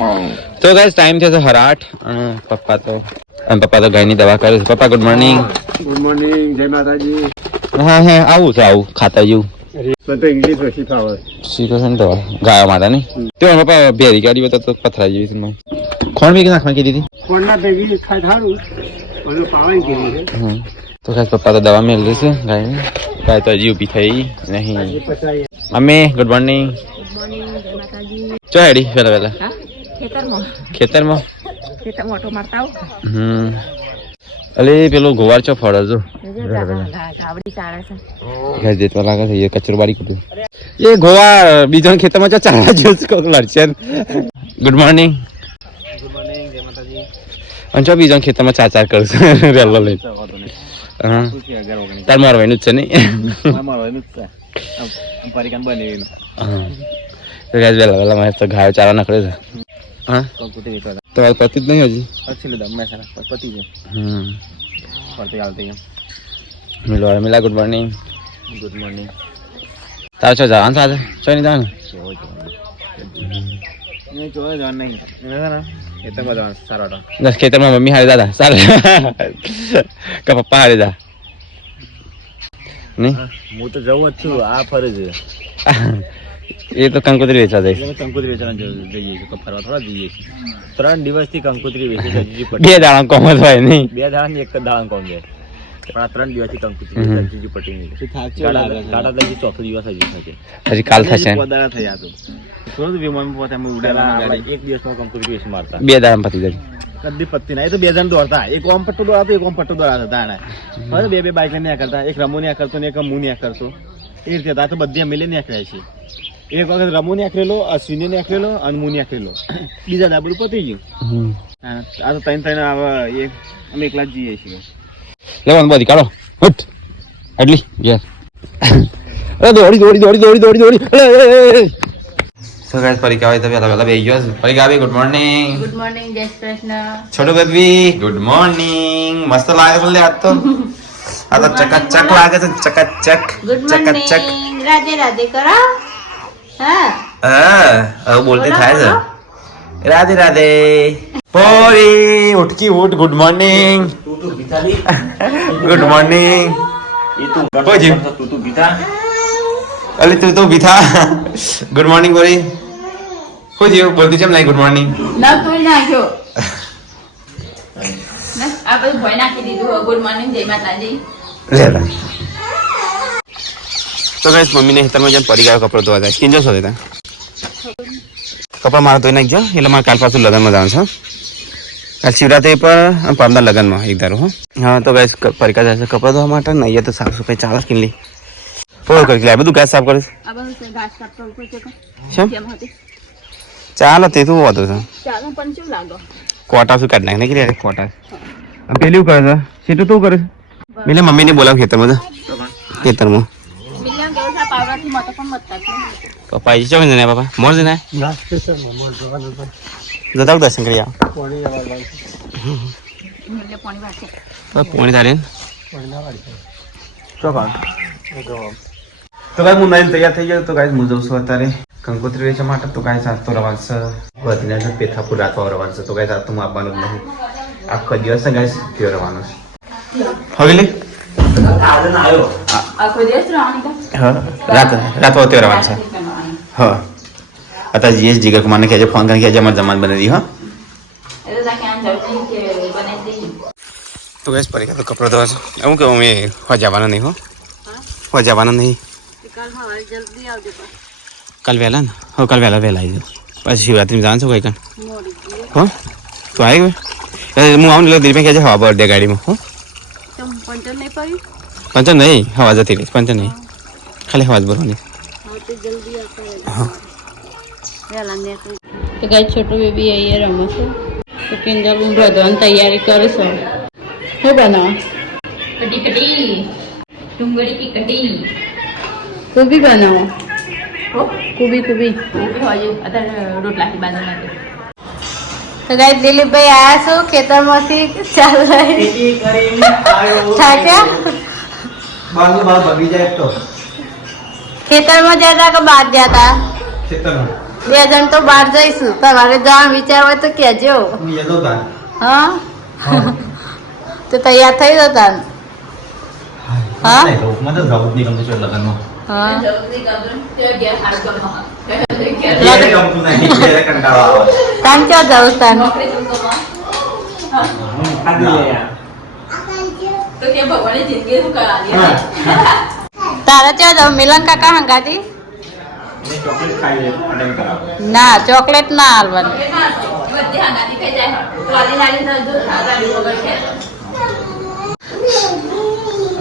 તો guys time થયો છે 8:30 અને પપ્પા તો ગાયની દવા કરે છે. પપ્પા ગુડ મોર્નિંગ. ગુડ મોર્નિંગ, જય માતાજી. હા આવું છે આવું ખાતા જેવું તો ઇંગ્લિશ ઓછી ફાવે. શીખો છે ને તો ગાય માતા નહીં તો પપ્પા ભેરી ગાડી બતા તો પથરા જેવી છે ખોણ બી નાખવા કીધી હતી કોણના ભેગી ખાય થાળું ઓલું પાવન કીધી છે. તો ખાસ પપ્પા તો દવા મેળવી છે ગાયની. ગાય તો હજી ઊભી થઈ નહીં. Mummy good morning. ચો હેડી વેલા ખેતરમાં ઓટો મારતા અલે પેલો ગોવાર ચો ફળ જો દેતવા લાગે છે એ કચરો બારી કીધું એ ગોવાર બીજા ખેતરમાં ચો ચાલવા જેવું છે. Good morning. અને ચો બીજા ખેતરમાં ચાર કરશે રેલો લઈ. હા તાર મારવાનું જ છે નહીં વેલા મારે તો ગાયો ચારા નાખડે છે. હા તો પતિ જ નહીં હજી મિલા ગુડ મોર્નિંગ. Good morning. તારે છો જવાનું સાથે છો નહીં જવાનું ખેતરમાં મમ્મી હારે દાદા સારું કે પપ્પા હારે દા નહીં હું તો જવું જ છું. આ ફરે છે એ તો કંકોત્રી વેચવા જાય કંકોત્રી વેચવા જઈએ છીએ ફરવા થોડા જઈએ છીએ. 3 દિવસથી કંકોત્રી વેચે છે. 2 દાડા કોમ જ હોય નહીં 2 દાડા એક જ દાડા કોમ છે પણ આ 3 દિવસથી કંકોત્રી હજી પટી નહીં. ચોથો દિવસ હજી કાલ થશે થયા તો થોડું વિમાન પોતે અમે ઉડાડવા એક દિવસમાં કંકોત્રી વેચ મારતા 2 દાડા પતી જાય કદી પત્તી ના. એ તો 2 જણ દોડતા એક ઓમ પટ્ટો દોડાતો એક ઓમ પટ્ટો દોડાતા હતા. હવે 2 બાઈક લઈને કરતા એક રમો ને કરતો ને એક હું ને કરતો એ રીતે હતા. તો બધી અમે લઈને આખર્યા છીએ. એક વખત રમો ને આખરેલો અશ્વિને ને આખરેલો અને મું ને આખરેલો બીજા દા બધું પતી ગયું. આ તો 3 આવે એક અમે એકલા જ જઈએ છીએ. લેવાનું બધી કાઢો ઉઠ એટલી યસ અરે દોડી સો ગાઈસ પરીક્ષા હોય તો પેલા બેહી ગયો છે. પરીક્ષા આવી ગુડ મોર્નિંગ. ગુડ મોર્નિંગ જય Shri Krishna. Chhotu baby good morning. મસ્ત લાગે બોલે આજ તો આ તો ચકાચક લાગે છે ચકાચક ગુડ મોર્નિંગ. રાધે રાધે કરો. હા હવે બોલતી થાય છે રાધે રાધે. પોરી ઉઠકી ઉઠ ગુડ મોર્નિંગ. Good morning. અલે તું તો બીથા ગુડ મોર્નિંગ બોરી કોઈ જેવું બોલતી છે નહીં ગુડ મોર્નિંગ ના કોઈ નાખ્યો આ બધું ભોય નાખી દીધું. ગુડ મોર્નિંગ જય માતાજી. તો ગાઈસ મમ્મીને હિતરમાં જેમ પડી ગયો કપડો ધોવા જાય કિંજો છો દેતા કપડા મારે ધોઈ નાખજો એટલે મારે કાલ પાછું લગ્નમાં જવાનું છે. કાલ શિવરાત્રી પર પરમદાર લગ્નમાં એક ધારો હા તો ગાઈસ પરીક્ષા જશે કપડા ધોવા માટે ને અહીંયા તો સાફ સફાઈ ચાલે કિનલી ફોન કરી લે બધું ઘાસ સાફ કરે આ બધું ઘાસ સાફ કરવું પડશે કેમ ચાલો તે તો વાતો છે ચાલો પણ શું લાગો કોટા શું કાઢ નાખ ને કોટા પેલું કરે છે સીટું તું કરે છે એટલે મમ્મીને બોલાવ ખેતરમાં ખેતરમાં મિલિયન કેવું છે પાવરાથી મત પણ મત પપ્પા ઈ ચો ને બાપા મોર ને જતા દર્શન કરી આવ પાણી વાળશે પોણી ધારે ચોકાણ તો ગાય હું નાઈને તૈયાર થઈ ગયો તો ગાય હું જઉં છું અત્યારે કંકોત્રી વેચવા માટે તો ગાય સાત તો રવાન છે વધીને પેથાપુર રાખવા રવાન છે તો ગાય સાત તો હું આપવાનું જ નહીં આખો દિવસ ગાય ત્યાં રવાનો છે હવે લે આખો દિવસ રહેવાની હા રાત ત્યાં રવાન છે હા અત્યારે જીએસ જીગર કુમારને કહેજે ફોન કરીને કહેજે અમારે જમાન બનાવી દી હા તો ગેસ પરીક્ષા તો કપડો ધોવા છે એવું કે અમે હો જવાના નહીં હો જવાના નહીં કાલ વહેલા ને હો કાલ વહેલા આવી જાઓ પછી શિવરાત્રી જાણ છો કઈ કાન હો તો આવી ગયો હું આવું એટલે દિલીપ કહેજે હવા બર્થડે ગાડીમાં હો પંચર નહીં હવા જતી રહી પંચર નહીં ખાલી હવા જ ભરવાની હા તો ગાય છોટું બેબી અહીંયા રમે છે તો કિંજલ હું બધવાની તૈયારી કરું છું શું બનાવો કઢી કઢી ડુંગળી કી કઢી કોબી બનાવો કોબી હોય અત્યારે રોટલાથી બાંધવા તો ગાય દિલીપભાઈ આયા છો ખેતરમાંથી ચાલ ખેતરમાં જતા કે બહાર જતા 2 જણ તો બહાર જઈશું તમારે જવાનું વિચાર હોય તો કહેજો હું યલો તા હા તો તૈયાર થઈ જતા હા મને તો જવું જ નહીં ગમતું છે લગ્નમાં હા ઘેરે ગમતું નહીં ઘેરે કંટાળો આવે કામ ક્યાં જવું તાન તારા ક્યાં જવું મિલન કાકા હંગાતી ચોકલેટ ખાઈ લે અટેન્ડ કરાવો ના ચોકલેટ ના હાલવાની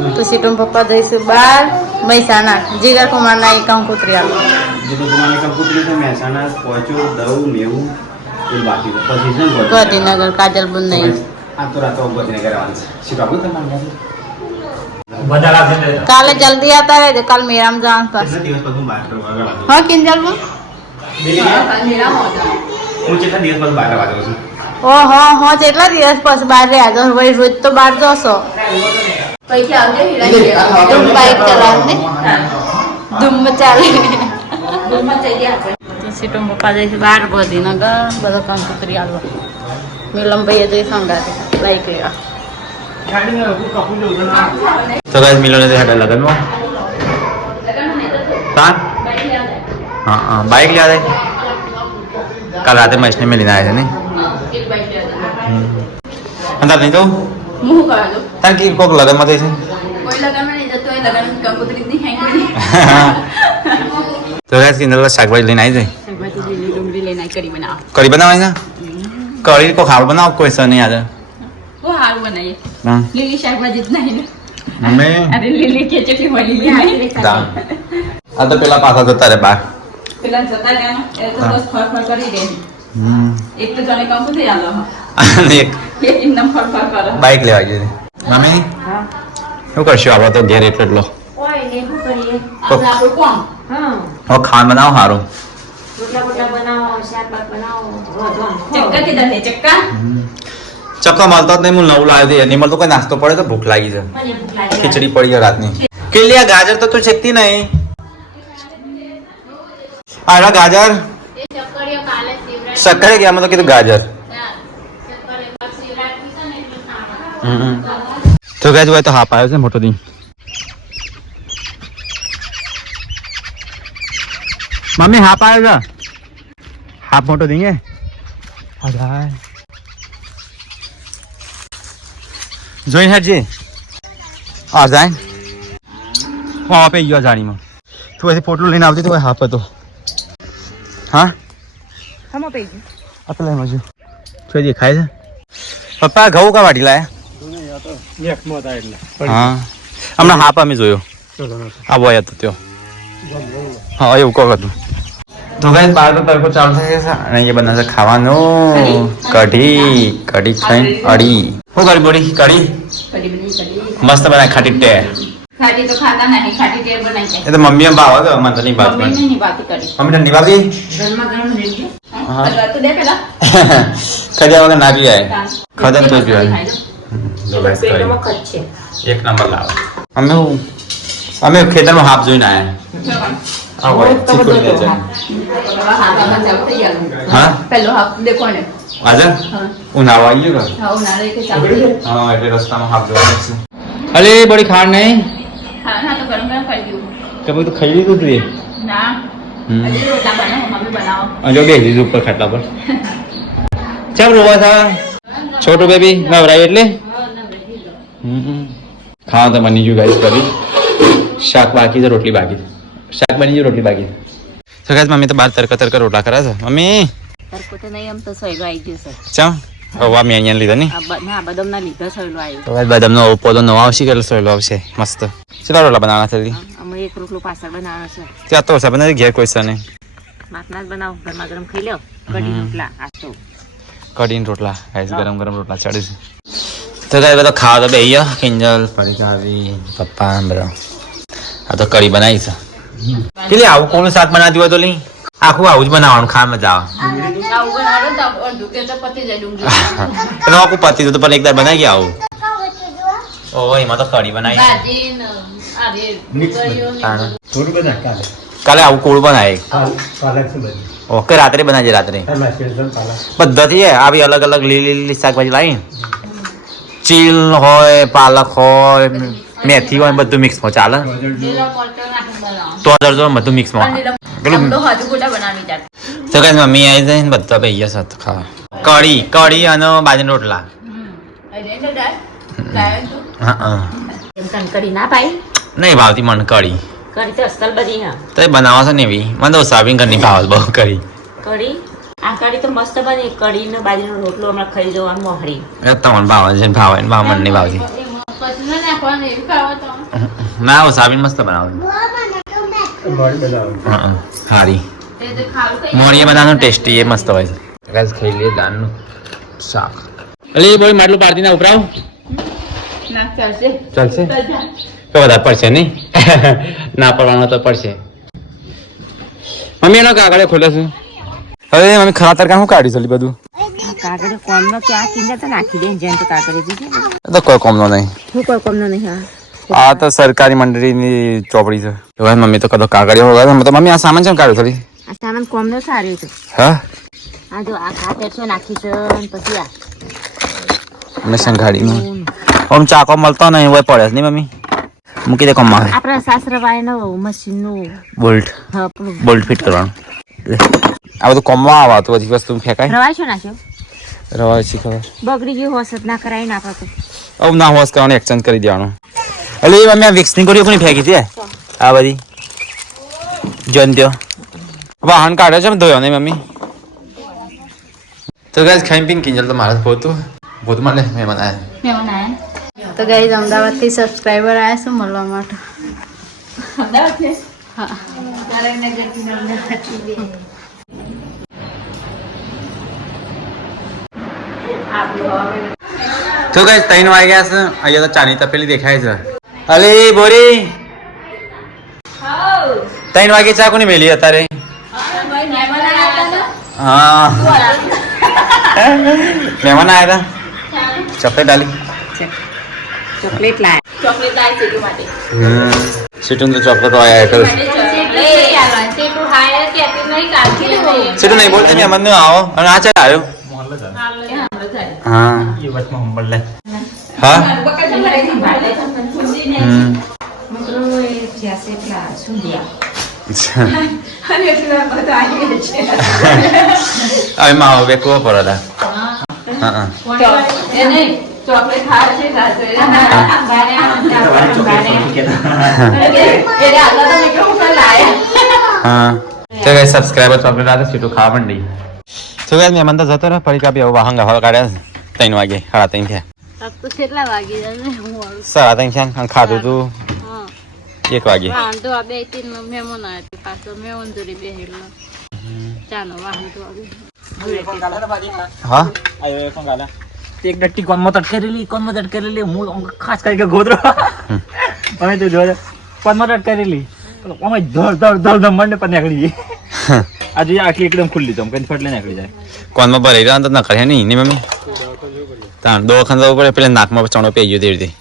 તો સીટું પપ્પા જઈશું બહાર મહેસાણા જીગર કુમારના એક કંકોત્રી આલો જેનું તમારે કંકુતરી છે મહેસાણા પહોંચ્યો દવ મેવું એ બાકી તો પછી છે ને ગાંધીનગર કાજલ બુન નહીં આ તો રાતો ગાંધીનગર આવવાનું છે સીટ આપું તમારે કાલે જલ્દી આવતા રહેજો કાલ મેરામ જવાનું પાછું કેટલા દિવસ પછી બહાર કરવા આગળ આવ્યો હા કિંજલ બુન હું કેટલા દિવસ પછી બહાર આવવા છું ઓહો હો જેટલા દિવસ પછી બહાર રહ્યા છો વળી રોજ તો બહાર જશો ધૂમ બાઈક ચલાવને ધૂમ ચાલે તો સીટો પપ્પા જઈશું બહાર ગાંધીનગર બધા કંકોત્રી આલવા મિલમ ભાઈએ જઈશું અંગાતે બાઈક લેવા તો ગાઈસ મિલન ને હાડા લગનમાં તા હા બાઈક લે આલે કાલ રાતે મહેશને મેલીને આવ્યા છે ને અંદાજ નહીં તો મું કાઢો તાર કે કોક લગનમાં થઈ છે કોઈ લગનમાં નહીં જતો એ લગન કંકોત્રી ની હેંગી તો ગાઈસ કિંજલ શાકભાજી લઈને આવી જાય શાકભાજી લીલી ડુંગળી લઈને કરી બનાવો કઢી બનાવવાની છે કઢી કો ખાવ બનાવ કોઈ સર નહીં આજે બહુ સારું બનાવીએ હા લીલી શાકભાજી જ નહીં મમ્મી અરે લીલી કે ચટણી હોય લીલી નહીં દા આ તો પેલા પાછા જતા રે બહાર પેલા જતા રહ્યા એ તો બસ ફરફર કરી દે એક તો જાણે કંકોત્રી આલો અને એક એક ઇન્દમ ફરફર કરો બાઈક લેવા ગઈ મમ્મી હા શું કરશું આપણે તો ઘેર એટલો ઓય ને શું કરીએ આપણે આપણું કોમ હા હવે ખાવાનું બનાવો સારું રોટલા બનાવો શાક બનાવો ચક્કા કીધા ને ચક્કા ચક્કા મળતો જ નહીં હું નવું લાવ્યો હતો એની મળતો કોઈ નાસ્તો પડે તો ભૂખ લાગી છે મને ભૂખ લાગી ખીચડી પડી ગઈ રાતની કેટલી આ ગાજર તો તું શેકતી નહીં આ ગાજર એ ચક્કરીઓ કાલે શિવરાત્રી શક્કરે ગયા મેં તો કીધું ગાજર ચક્કરે શિવરાત્રી છે ને એટલે ખાવા તો ગાજ હોય તો હાપ આવ્યો છે મોટો દી મમ્મી હાપ આવ્યો છે હાપ મોટો દી હે જોઈ હેડજી આ જાય હું આપે ગયો જાણીમાં તું પછી પોટલું લઈને આવતી તો હાપ હતો હા હમો પઈ ગયું આ પેલા મજુ શું દેખાય છે પપ્પા ઘઉં કા વાટી લાયા હા હમણાં હાપ અમે જોયો આ બોય હતો ત્યો હા એવું કોક હતું તો ગાઈસ બાર તો તડકો ચાલુ થઈ જશે અને એ બનાવશે ખાવાનું કઢી ખાઈને અડી શું કરી બોડી કઢી મસ્ત બનાવી ખાટી ટે ખાટી તો ખાતા નહીં ખાટી ટેર બનાવી છે એ તો મમ્મી ભાવ હતો મને તો નહીં ભાવ મમ્મી નહીં વાત કરી મમ્મી ઠંડી ભાગી ગરમા ગરમ રેડી હા. તો દે પેલા ખજા વગર ના પીવાય ખજા તો પીવાય પેટમાં ખચ છે એક નંબર લાવો અમે ખેતરમાં હાફ જોઈને આયા આ હોય ચીકુડી ને છે હાથમાં ચાલુ થઈ ગયું હા પેલો હાફ દેખો ને આજે હા ઉનાળો આવી ગયો હા ઉનાળે કે ચાલુ થઈ ગયું હા એટલે રસ્તામાં હાફ જોવા છે અરે બડી ખાડ નહીં હા ના તો ગરમ ગરમ કરી દઉં કે ભાઈ તો ખાઈ લીધું તું એ ના હજી રોટલા બનાવો મમ્મી બનાવો જો બે દીધું ઉપર ખાટલા પર ચાલ રોવા થા છોટું બેબી નવરાય એટલે ખાવા તો બની ગયું ગાઈસ કરી શાક બાકી છે રોટલી બાકી શાક બની ગયું રોટલી બાકી તો ગાઈસ મમ્મી તો બાર તરકા રોટલા કરે છે મમ્મી તરકો તો નહીં આમ તો સોયલો આવી ગયો છે ચા હવા મેં અહીંયા લીધા નહીં ના બદામ ના લીધા સોયલો આવ્યો તો ગાઈસ બદામનો પોદો નવો આવશે કે સોયલો આવશે મસ્ત કેટલા રોટલા બનાવવાના છે અમે એક રોટલો પાછળ બનાવવાનો છે ત્યાં તો ઓછા બનાવી ઘેર કોઈ છે નહીં માટલા જ બનાવો ગરમા ગરમ ખાઈ લો કઢી રોટલા આ તો કઢીને રોટલા ગાઈસ ગરમ રોટલા ચડે છે તો ગાઈસ બધા ખાવા તો બેહીયો કિંજલ ફરી આવી પપ્પા બધા આ તો કઢી બનાવી છે પેલી આવું કોણ શાક બનાવતી હોય તો લઈ આખું આવું જ બનાવવાનું ખા મજા આવે એટલે આખું પતી જતું પણ એકવાર બનાવી ગયા આવું ઓહ એમાં તો કઢી બનાવી કાલે આવું કોળ બનાવે ઓકે રાત્રે બનાવજે રાત્રે બધાથી આવી અલગ અલગ લીલી લીલી શાકભાજી લાવી ચીલ હોય પાલક હોય મેથી હોય બધું મિક્સમાં ચાલે તો દરજો બધું મિક્સમાં પેલું તો કઈ મમ્મી આવી જાય ને બધા ભાઈ ગયા સાથે ખાવા કઢી અને બાજરીના રોટલા હા કરી ના ભાઈ નહીં ભાવતી મને કઢી કરી તો અસલ બધી હા તો એ બનાવો છો ને એવી મને તો સોયાબીન ઘરની ભાવ બહુ કરી કઢી આ કઢી તો મસ્ત બની કઢી ને બાજરીનો રોટલો હમણાં ખાઈ જવાનું મોહરી એ તમને ભાવ છે ભાવ ને ભાવ મને નહીં ભાવતી ના હું સોયાબીન મસ્ત બનાવું હારી મોરીએ બનાવવાનું ટેસ્ટી એ મસ્ત હોય છે ગાઈસ ખાઈ લઈએ દાળનું શાક અલે બોલ માટલું પારતી ના ઉપરાવ ચાલશે તો વધારે પડશે નહીં ના પડવાનો તો પડશે મમ્મી એનો કાગળે ખોલે છે હવે મમ્મી ખાતર કામ કાઢી ચાલી બધું કાગળ કોમનો ક્યાં કિંજે તો નાખી દે જેમ તો કાગળ દીધી તો કોઈ કોમનો નહીં હું કોઈ કોમનો નહીં હા આ તો સરકારી મંડળીની ચોપડી છે હવે મમ્મી તો કદો કાગળિયો વગર તો મમ્મી આ સામાન છે કાઢ્યો ચાલી આ સામાન કોમનો સારું છે હા આ જો આ ખાતર છે નાખી છે અને પછી આ મિશન ગાડીનું ઓમ ચાકો મળતો નહીં હોય પડે નહીં મમ્મી મૂકી દે કોમમાં આપણા સાસરાબાઈનો મશીનનું બોલ્ટ હા બોલ્ટ ફિટ કરવાનું આ બધું કોમમાં આવે તો બધી વસ્તુ ફેંકાય રવાય શું નાખ્યો રવા શી ખબર બગડી ગયું હોત ના કરાવી નાખો તો હવે ના હોશ કરવાનું એક્સચેન્જ કરી દેવાનું એટલે એ મમ્મી આ વિક્સની ગોળીઓ કોની ફેંકી છે આ બધી જોન ત્યો વાહન કાઢે છે ને ધોયો નહીં મમ્મી તો ગાઈસ ખાઈ પીને કિંજલ તો મારા પોતું મને મહેમાન આવ્યા તો ગાઈઝ અમદાવાદથી સબસ્ક્રાઈબર આવ્યા છે મળવા માટે હા તો ગાઈસ 3 વાગ્યા છે અહીંયા તો ચાની તપેલી દેખાય છે અલે બોરી 3 વાગે ચા કોની મેલી અત્યારે હા મહેમાન આવ્યા હતા ચોકલેટ ડાલી ચોકલેટ લાય સીટુ માટે સીટું તો ચોકલેટ આયા કરે સીટું નહીં બોલતી મહેમાન નું આવો અને આ ચાલ આવ્યો હા હા હવે માં વેકવો પડે હા હા તો ગાઈસ સબસ્ક્રાઇબર ચોકલેટ આતે સીટું ખાવા મંડી તો ગાઈસ મહેમાન તો જતો ને ફરી કાપી વાહન ગાવા કાઢ્યા 3 વાગે 3:30 થયા તો કેટલા વાગી જાય 3:30 થયા ખાધું તું 1 વાગે વાંધો આ બે ત્રણ મહેમાન આવ્યા પાછો મહેમાન જોડે બેહેલો ચાલો વાહન તો હા એક ડટ્ટી કોનમાં તટકેરેલી હું ખાસ કરીને ગોદરો અમે તો જોડે કોનમાં તટકેરેલી અમે ધડ મંડે પર નીકળી જઈએ આજે આખી એકદમ ખુલ્લી તો કઈ ફટલે નીકળી જાય કોનમાં ભરાઈ રહ્યા તો ન કરે નહીં મમ્મી તાણ દવાખાને જવું પડે પેલા નાકમાં ચણો પી ગયો તેવી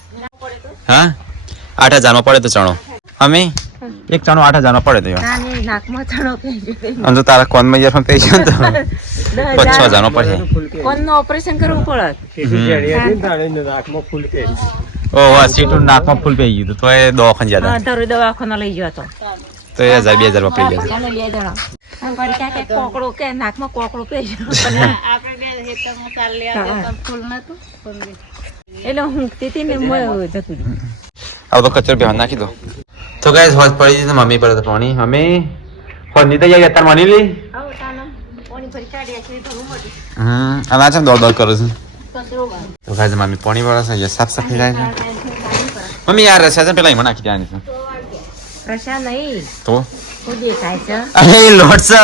હા 8,000 નો પડે તો ચણો અમે એક ચણો 8,000 નો પડે તો નાકમાં ચણો પહેર્યો આમ તો તારા કોનમાં ઈયરફોન પી ગયો તો 5,000 નો પડે કોનનું ઓપરેશન કરવું પડે ઓ વાહ સીટું નાકમાં ફૂલ પી ગયું તો એ દવાખાને જ્યાં તારો દવાખાના લઈ ગયો તો 1,000-2,000 વાપરી ગયા ચાલો બે જણા કે કોકડો કે નાકમાં કોકડો પહેર્યો આપણે બે હેતરમાં ચાલી આવ્યા ફૂલ નતું એટલે હું તેથી ને જતું હવે તો કચરો બેહન નાખી દો તો ગાઈસ હોજ પડી જશે મમ્મી પર તો પાણી મમ્મી હોજની તૈયારી અત્યારે માની લી અને આ છે દોડ કરું છું તો ગાઈસ મમ્મી પાણી વાળા છે સાફ સફાઈ થાય છે મમ્મી યાર રસ્યા છે પેલા એમાં નાખી દેવાની છે પ્રશા નહીં તો શું દેખાય છે અરે લોટ છે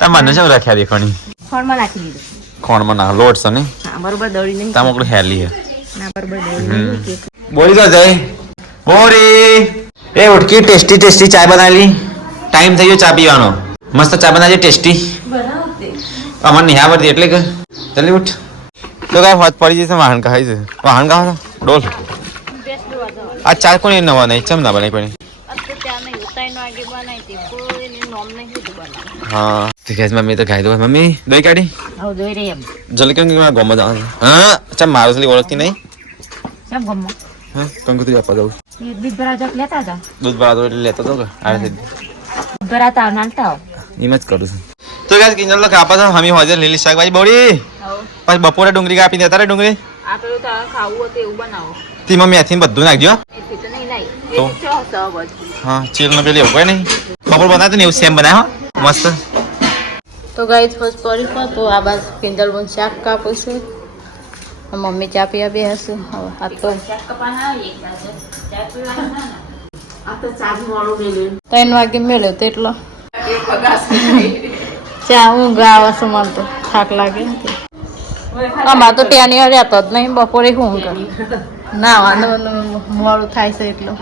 તમને શું રાખ્યા દેખવાની ખોળમાં નાખી દીધું ખોણમાં ના લોટ છે ને હા બરોબર દળી નહીં તામ ઓકડું હેલી છે ના બરોબર દળી નહીં કે બોલી તો જય બોરી એ ઉઠકી ટેસ્ટી ચાય બનાવેલી ટાઈમ થઈ ગયો ચા પીવાનો મસ્ત ચા બનાવી ટેસ્ટી અમાર નહીં આવડતી એટલે કે જલ્દી ઉઠ તો કાંઈ હોત પડી જશે વાહન ખાઈ છે વાહન ખાવા ડોલ આ ચા કોની નવા નહીં ચમ ના બનાવી કોની ત્યાં નહીં 3 વાગે બનાવી હતી કોઈ નોમ નહીં હતું બનાવ હા તો ગેસ મમ્મી તો ખાઈ દો મમ્મી દહીં કાઢી હવે જોઈ રહી એમ જલ્દી કેમ કે ગમો જવાનું હા અચ્છા મારું સલી ઓળખતી નહીં કેમ ગમો હા કંકોત્રી આપવા દઉં દૂધ ભરા જક લેતા હતા દૂધ ભરાતો એટલે લેતો હતો કે આ ભરાતા નાલતા એમ જ કરું છું તો ગેસ કિંજલ તો કાપા છો હમી હોજે લીલી શાકભાજી બોડી પછી બપોરે ડુંગળી કાપી દેતા રે ડુંગળી આ પેલું તો ખાવું હતું એવું બનાવો તેમાં મેથી બધું નાખજો એથી તો નહીં લાઈ તો? એથી ચો સબ હા ચીલ ને પેલી એવું કોઈ નહીં બપોર બનાવતું ને એવું સેમ બનાવ્યો મસ્ત તો ગાઈસ ફર્સ્ટ પડી તો આ બાદ કિંજલ બન શાક કાપું છું મમ્મી ચા પીવા બે હશું હવે આ તો શાક કપાના એક બાજુ ચા પીવાના આ તો ચા મોડું મેલ્યું 3 વાગે મેલ્યો તેટલો ચા હું ગાવા છું મને તો થાક લાગે આમાં તો ત્યાં રહેતો જ નહીં બપોરે શું કરું ના વાંધો મોડું થાય છે એટલો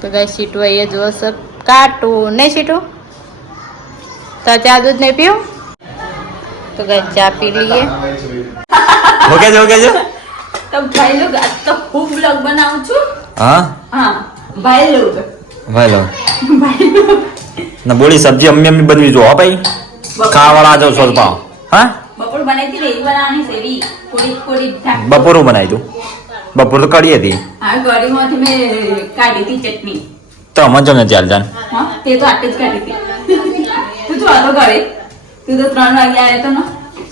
તો ગાય સીટું એ જો સર કાટું નહીં સીટું તો ચા દૂધ નહીં પીવું તો ગાય ચા પી લઈએ ઓકે જો તો ભાઈ લોગ આજ તો ખૂબ બ્લોગ બનાવું છું હા હા ભાઈ લોગ ભાઈ ના બોલી સબ્જી અમ્મી બનવી જો ભાઈ ખાવાળા જાવ છો પાવ હા બપોર બનાવી હતી એવી બનાવવાની છે એવી પૂરી બપોરું બનાવી તું બપોર તો કઢી હતી હા ગળીમાંથી મેં કાઢી હતી ચટણી તો અમર જમને ચાલ જાન હા તે તો આટલી જ કાઢી હતી તું જો હતો ઘરે તું તો 3 વાગે આવ્યો તો ને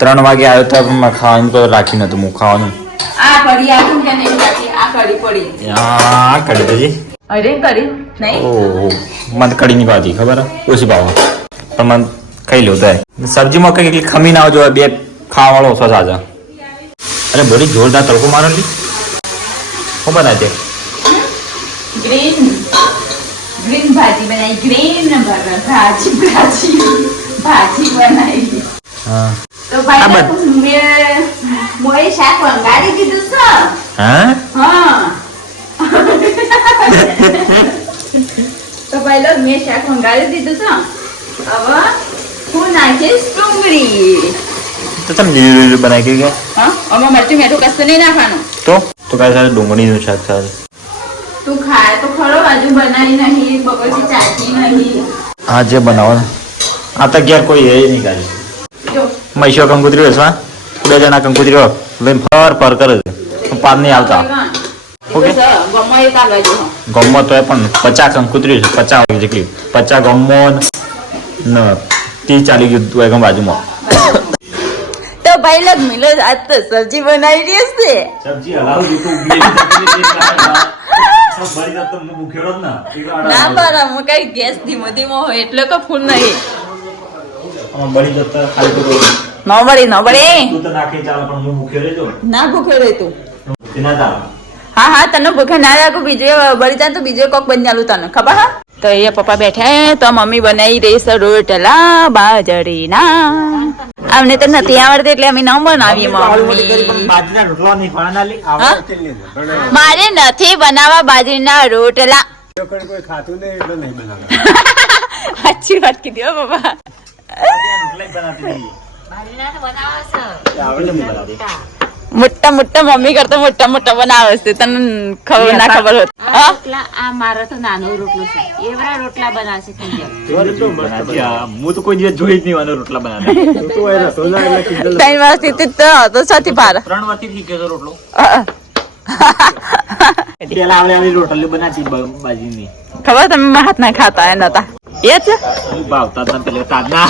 3 વાગે આવ્યો તો ખાવાનું તો રાખ્યું નતું હું ખાવાનું આ કઢી આવું કે નહીં રાખી આ કઢી પડી આ કઢી તજી અરે કરી નહીં ઓહો મને કઢી ની ભાતી ખબર ઓછી ભાવ પણ મને ખાઈ લો તો સબ્જીમાં કઈ ખમી ના જો બે ખાવાળો ઓછો સાજા અરે બધી જોરદાર તડકો મારો લી શું બનાવે છે ગ્રીન ભાજી બનાવી ગ્રીન ભાજી બનાવી હા તો ભાઈ મેં મોએ શાક વંગાડી દીધું છે હા હા તો ભાઈ લોગ મેં શાક વંગાડી દીધું છે હવે હું નાખીશ ડુંગળી તો તમે લીલું બનાવી કે હા આમાં મરચું મીઠું કશું નહીં નાખવાનું તો કાંઈ સારું ડુંગળીનું શાક સારું તું ખાય તો ખરો હજુ બનાવી નહીં બગડથી ચાખી નહીં હા જે બનાવો આ તો ઘેર કોઈ એ નહીં કાઢી જો મૈસો કંકુતરી વેચવા 2 જણા કંકુતરીઓ લઈને ફર કરે છે પાર નહીં આવતા ઓકે ગમો એક આ બાજુ ગમો તો પણ 50 કંકુતરી છે 50 જેટલી 50 ગમો ને 30-40 ગયું એકમ બાજુમાં તો ભાઈ લોગ મિલો આજ તો સબ્જી બનાવી રહી છે સબ્જી હલાવું તો ના બરા હું કઈ ગેસ ધીમો ધીમો હોય એટલે કે ફૂલ નહીં બળી જતા ખાલી તો ન બળી તું તો નાખી ચાલે પણ હું ભૂખ્યો રહેજો ના ભૂખ્યો રહે તું તેના ચાલે હા તને ભૂખ્યા ના લાગુ બીજું બળી જાય તો બીજું કોક બની આલું તને ખબર હા તો એ પપ્પા બેઠા હે તો મમ્મી બનાવી રહી છે રોટલા બાજરીના અમને તો નથી આવડતી એટલે અમે ન બનાવીએ મમ્મી મારે નથી બનાવવા બાજરીના રોટલા સાચી વાત કીધી હો પપ્પા મોટા મોટા મમ્મી કરતા મોટા મોટા બનાવે છે તને ખબર ના ખબર હોત આ મારો તો નાનો રોટલો છે એવડા રોટલા બનાવશે હું તો કોઈ દિવસ જોઈ જ નહીં વાનો રોટલા બનાવતા 3 વર્ષથી તો સાથી ભાર 3 વર્ષથી શીખ્યો છો રોટલો પેલા આપણે રોટલી બનાવતી બાજીની ખબર તમે હાથ ના ખાતા એ નતા એ જ ભાવતા હતા પેલા તાજના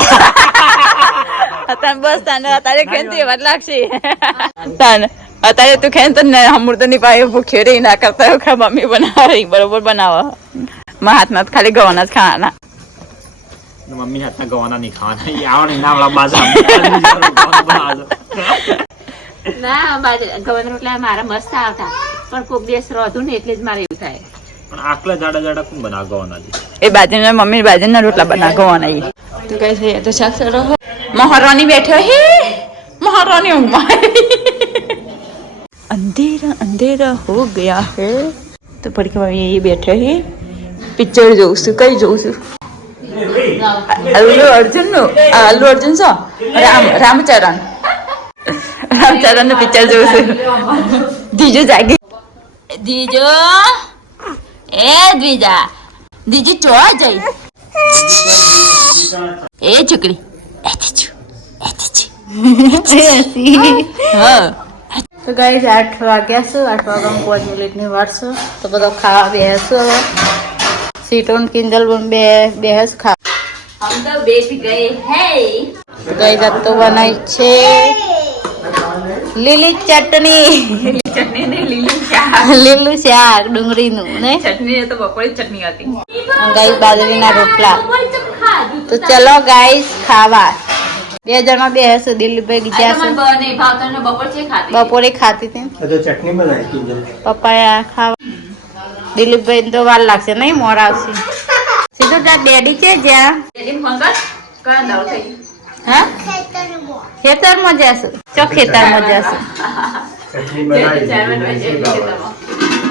અત્યારે બસ તને અત્યારે ખેન તો વાત લાગશે તને અત્યારે તું ખેન તો અમૃત ની પાય ભૂખ્યો રહી ના કરતા હોય મમ્મી બનાવે બરોબર બનાવો મારા હાથમાં ખાલી ગવાના જ ખાવાના મમ્મી હાથના ગવાના નહીં ખાવાના આવડે ના આવડા બાજા ના ગવાના રોટલા મારા મસ્ત આવતા પણ કોક દિવસ રોધું ને એટલે જ મારે એવું થાય પણ આકલા જાડા કોણ બનાવ ગવાના એ બાજુના મમ્મી બાજુના રોટલા બનાવ ગવાના તો કઈ છે તો શાક સરો મહારાણી બેઠો હે મહારાણી ઊંઘમાં અંધેરા અંધેરા હો ગયા હે તો પડકે ભાઈ એ બેઠો હે પિક્ચર જોઉં છું કઈ જોઉં છું અલ્લુ અર્જુન નું છો રામચરણ નું પિક્ચર જોઉં છું દીજો જાગી દીજો એ દ્વિજા દીજી ચો જઈ એ ચકડી તો ગાઈસ 8 વાગ્યા છે 8 વાગ્યામાં 5 મિનિટની વાર છે તો બધો ખાવા બેસો સીટોન કિંજલ બેહસ ખા हम तो बैठ गए हैं गाइस अब तो बनाई છે લીલી ચટણી લીલું શાક ડુંગળીનું ને ચટણી તો બપોરે ચટણી હતી ગાઈસ બાજરીના રોટલા તો ચલો ગાઈસ ખાવા બે જણા બે હશે દિલીપભાઈ ગયા બપોરે ખાતી હતી ચટણી બનાવી પપ્પા ખાવા દિલીપભાઈ તો વાર લાગશે નહીં મોર આવશે સીધું ત્યાં ડેડી છે જ્યાં હા ખેતરમાં જશું ચો ખેતરમાં જશું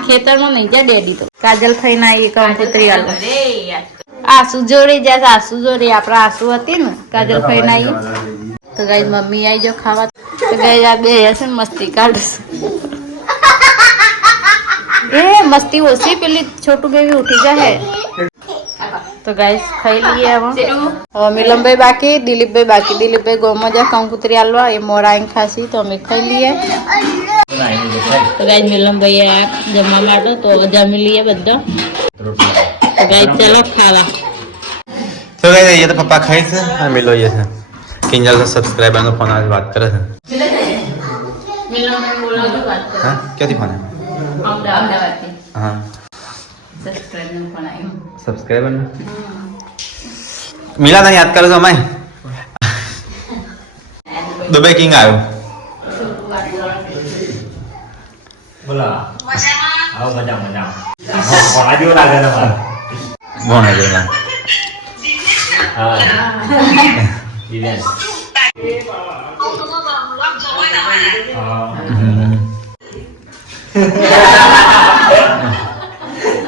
ખેતરમાં નહીં જા ડેડી તો કાજલ થઈને આવી કંકોત્રી આલો આસુ જોડે જશે આસુ જોડે આપણા આસુ હતી ને કાજલ થઈને આવી તો ગાઈ મમ્મી આવી જાવ ખાવા તો ગાઈ આ બે હશે ને મસ્તી કાઢશે એ મસ્તી ઓછી પેલી છોટું બેબી ઉઠી જાય તો ગાઈસ ખાઈ લઈએ હવે મિલમભાઈ બાકી દિલીપભાઈ બાકી દિલીપભાઈ ગોમાં જા કંકુતરી આલવા એ મોરા આઈને ખાસી તો અમે ખાઈ લઈએ તો ગાઈસ મિલમભાઈ આ જમવા માટે તો જમી લઈએ બધા તો ગાઈસ ચલો ખાવા તો ગાઈસ ये तो पापा खाए थे हाँ मिलो ये है किंजल का सब्सक्राइबर का फोन आज बात करे थे मिलमभाई बोला तो बात कर हाँ क्या थी फोन है अहमदाबाद की हाँ सब्सक्राइबर फोन आयो सब्सक्राइबर में मिला था याद करो तो मैं दुबई किंग आयो બોલા આવો મજા મજા કોના જેવો લાગે તમારે बोना जोना હા દિનેશ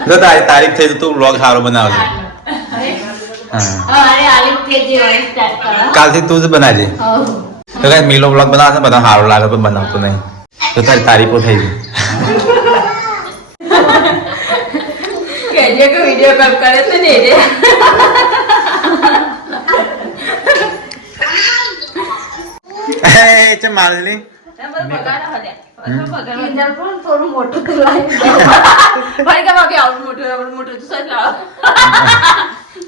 तो तारीख थे तो तू व्लॉग सारो बनावजे अरे आलिफ के जी और स्टार्ट करा काल से तू से बना जे तो गाइस मिलो व्लॉग बना से बता हारो लागे पर बनाव तो नहीं तो तारी तारीफ हो થઈ केजे को वीडियो कॉल करे तो दे दे ए चे मारली થોડું મોટું કરાય ભાઈ કે બાકી આવું મોટું તો સજ લાવ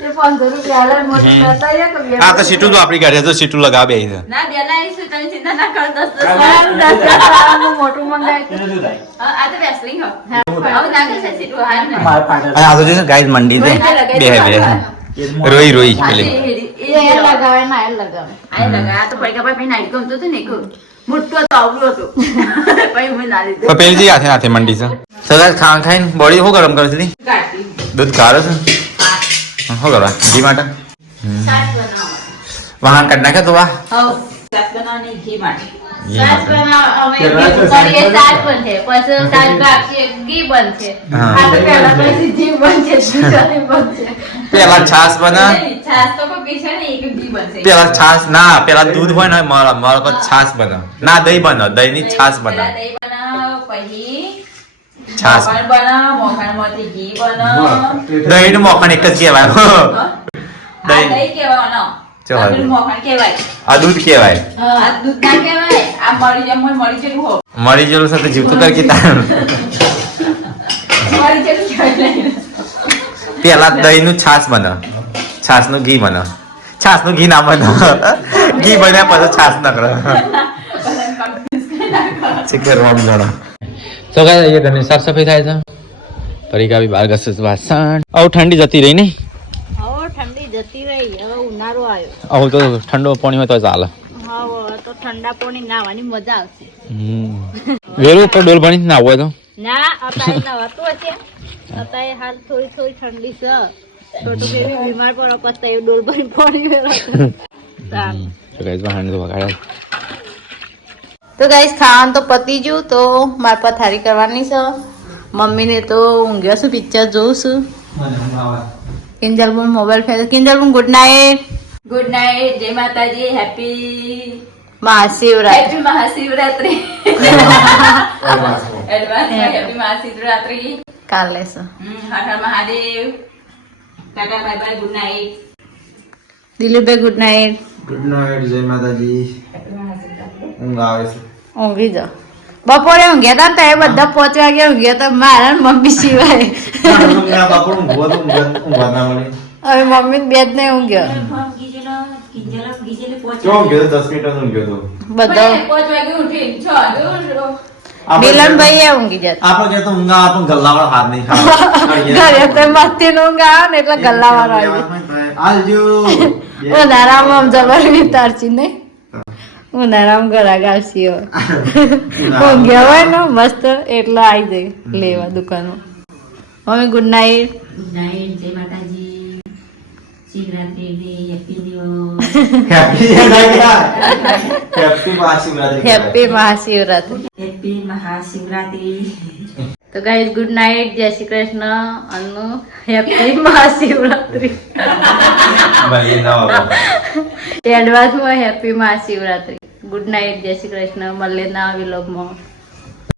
એ 15 રૂપિયા મોટું બતાયા કે આ તો સીટુ તો આપણી ગાડી તો સીટુ લગાવે આવી છે ના બેલા ઈસુ તમે ચિંતા ના કર 10 મોટું મંગાય આ તો વેસ્લિંગ હો હવે ના કે સીટુ હાલ ને અને આ તો જે ગાઈસ મંડી છે બે રોઈ રોઈ પેલે એ લગાવે ના એ લગાવે આ લગાયા તો પૈકા ભાઈ નાઈ ગમતો તો ને કો મોટો તો આવડો હતો ભાઈ મને ના લીધો પપેલ जी आथे आथे मंडी से सदा खान खाइन बॉडी हो गरम कर दी કાટી दूध कारो से हो गया घी माटा સાસ બનાવો वहां करना क्या तो वाह હો સાસ બનાવવાની ઘી માટે ઘી સાસ માટે. બનાવ અમે કરીએ સાસ બનશે પછી સાસ બાકી ઘી બનશે હા. આ તો પહેલા પછી ઘી બનશે દૂધ બનશે પેલા છાસ બના છાસ તો કોઈ પીછે ને એક ઘી બનશે પેલા છાસ ના પેલા દૂધ હોય ને મારા મારા પર છાસ બના ના દહીં બનો દહીં ની છાસ બના પહેલા દહીં બનાવો પછી છાસ. મોખણ બનાવો મોખણમાંથી ઘી બનાવો દહીં નું મોખણ એક જ કહેવાય આ દહીં દહીં કહેવાનો ચાલ. આ પેલું મોખણ કહેવાય આ દૂધ કહેવાય આ દૂધ ના કહેવાય આ મરી જેલું હો મરી જેલું સાથે જીવતું કર કે તાર મરી જેલું કહેવાય પેલા દહીં નું છાસ બને છાસ નું ઘી બને છાસ નું ઘી ના બને ઘી બન્યા પછી છાસ ના કરે કરવા જણા તો ગાય ये ઘરની સાફ સફાઈ થાય છે પરિકા બી બાર ઘસે છે વાસણ આવ ઠંડી જતી રહી નહીં હવે ઠંડી જતી રહી હવે ઉનાળો આવ્યો આવ તો ઠંડો પાણી હોય તો ચાલે હવે તો ઠંડા પાણી નાવાની મજા આવશે વેલું ઉપર ડોલ પાણી ના હોય તો ના અત્યારે નવાતું હશે અત્યારે હાલ થોડી થોડી ઠંડી છે છોટું બેબી બીમાર પડો પછી ડોલ ભરી પાણી વેરાતું તો ગાઈસ વાહન તો વગાડ્યા તો ગાઈસ ખાવાનું તો પતી ગયું તો મારે પથારી કરવાની છે મમ્મીને તો ઊંઘ્યો છું પિક્ચર જોઉં છું કિંજલ બોન મોબાઈલ ફેર Kinjal ben good night good night જય Mataji happy Mahashivratri happy Mahashivratri advance happy Mahashivratri કાલે છે હર હર Mahadev tata bye bye good night. Dilipbhai good night. Good night, જય માતાજી. ઊંઘ આવે છે. ઊંઘી જાઓ. બપોરે ઊંઘ્યા હતા ને બધા 5 વાગે ઊંઘ્યા હતા મારા ને મમ્મી સિવાય. હવે મમ્મી બે જ નહીં ઊંઘ્યો. બધા મિલનભાઈ એ ઊંઘી જતા. આપણે કે તો ઊંઘા આપણને ગલ્લાવાળા હાથ નહીં ઘરે તો મસ્તી નો ઊંઘ આવે ને એટલે ગલ્લા વાળો આવી આલજો ઉનાળામાં આમ જબર તારસી ને ઉનાળામાં ગળા ગાળસી ઊંઘ્યા હોય ને મસ્ત એટલે આવી જાય લેવા દુકાનમાં. Mummy good night. Good night, જય માતાજી. શિવરાત્રી હેપી મહાશિવરાત્રી. હેપી મહાશિવરાત્રી. તો ગાઈઝ ગુડ નાઇટ, જય શ્રી કૃષ્ણ, અનુ હેપી મહાશિવરાત્રી. એડવાન્સમાં હેપી મહાશિવરાત્રી. ગુડ નાઇટ, જય શ્રી કૃષ્ણ. મળીએ નવા વિલોગમાં.